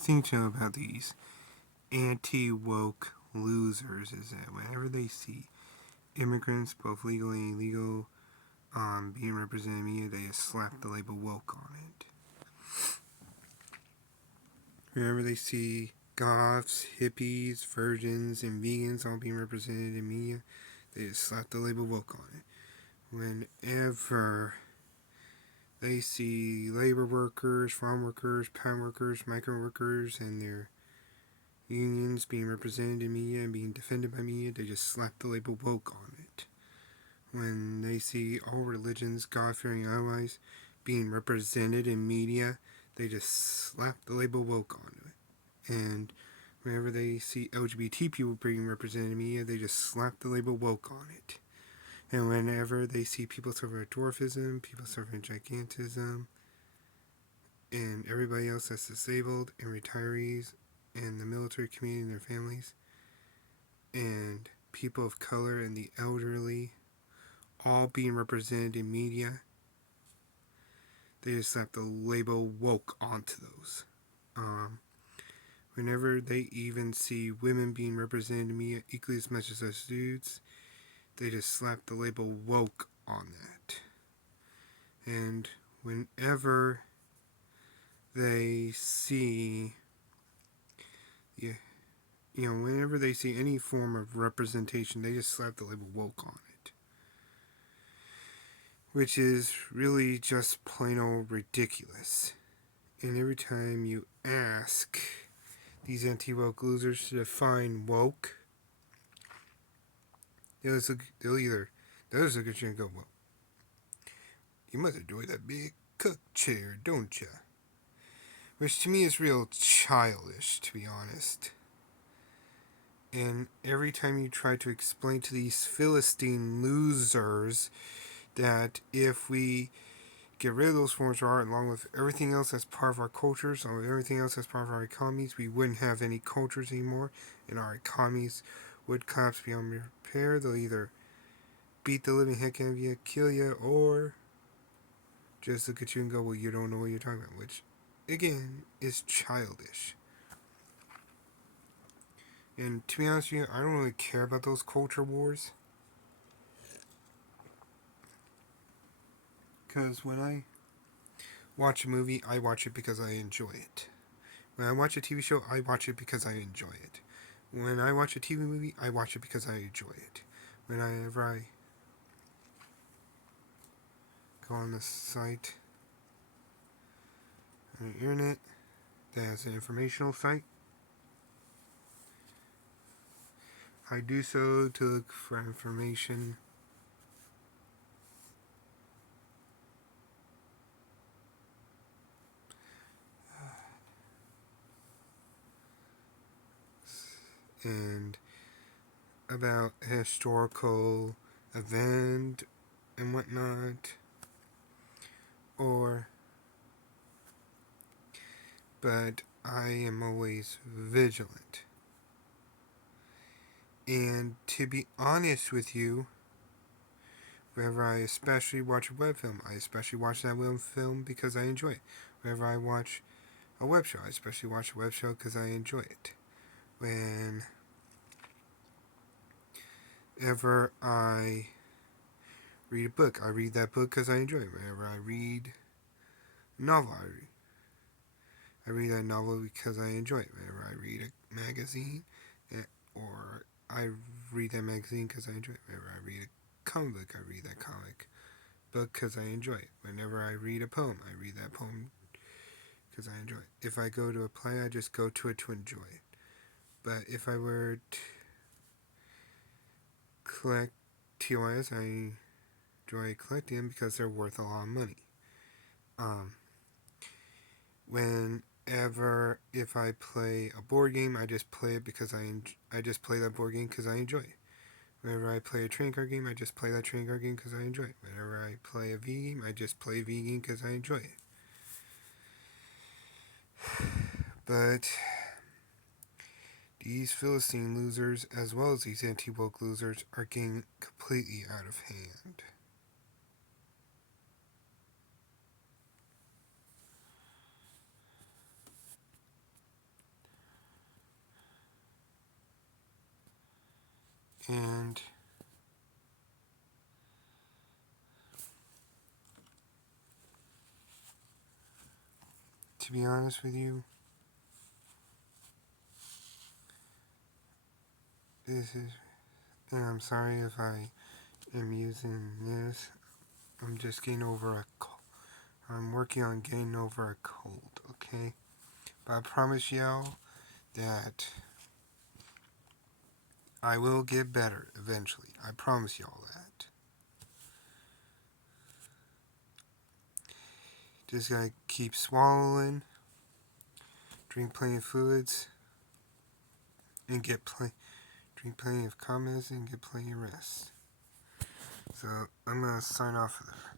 thing to know about these anti-woke losers is that whenever they see immigrants, both legal and illegal, being represented in media, they just slap the label woke on it. Whenever they see goths, hippies, virgins, and vegans all being represented in media, they just slap the label woke on it. Whenever they see labor workers, farm workers, pound workers, migrant workers, and their unions being represented in media and being defended by media, they just slap the label woke on it. When they see all religions, God-fearing allies, being represented in media, they just slap the label woke onto it. And whenever they see LGBT people being represented in media, they just slap the label woke on it. And whenever they see people suffering dwarfism, people suffering gigantism, and everybody else that's disabled, and retirees, and the military community and their families, and people of color and the elderly, all being represented in media, they just slap the label woke onto those. Whenever they even see women being represented in media equally as much as us dudes, they just slap the label woke on that. And whenever they see, whenever they see any form of representation, they just slap the label woke on it. Which is really just plain old ridiculous. And every time you ask these anti-woke losers to define woke, they'll either look at you and go, well, you must enjoy that big cook chair, don't ya? Which to me is real childish, to be honest. And every time you try to explain to these Philistine losers that if we get rid of those forms of art along with everything else that's part of our cultures, along with everything else that's part of our economies, we wouldn't have any cultures anymore, and our economies would collapse beyond repair. They'll either beat the living heck out of you, kill you, or just look at you and go, well, you don't know what you're talking about, which, again, is childish. And to be honest with you, I don't really care about those culture wars. Because when I watch a movie, I watch it because I enjoy it. When I watch a TV show, I watch it because I enjoy it. When I watch a TV movie, I watch it because I enjoy it. Whenever I go on the site on the internet that has an informational site, I do so to look for information and about a historical event and whatnot, but I am always vigilant. And to be honest with you, whenever I especially watch a web film, I especially watch that web film because I enjoy it. Whenever I watch a web show, I especially watch a web show because I enjoy it. Whenever I read a book, I read that book because I enjoy it. Whenever I read a novel, I read that novel because I enjoy it. Whenever I read a magazine, or I read that magazine because I enjoy it. Whenever I read a comic book, I read that comic book because I enjoy it. Whenever I read a poem, I read that poem because I enjoy it. If I go to a play, I just go to it to enjoy it. But if I were to collect TOIs, I enjoy collecting them because they're worth a lot of money. Whenever if I play a board game, I just play it because I just play that board game because I enjoy it. Whenever I play a trading card game, I just play that trading card game because I enjoy it. Whenever I play a V game, I just play a V game because I enjoy it. But these Philistine losers, as well as these anti-woke losers, are getting completely out of hand. And to be honest with you, this is, and I'm sorry if I am using this. I'm just getting over a cold. I'm working on getting over a cold, okay? But I promise y'all that I will get better eventually. I promise y'all that. Just gotta keep swallowing, drink plenty of fluids, and drink plenty of comments and get plenty of rest. So I'm gonna sign off of there.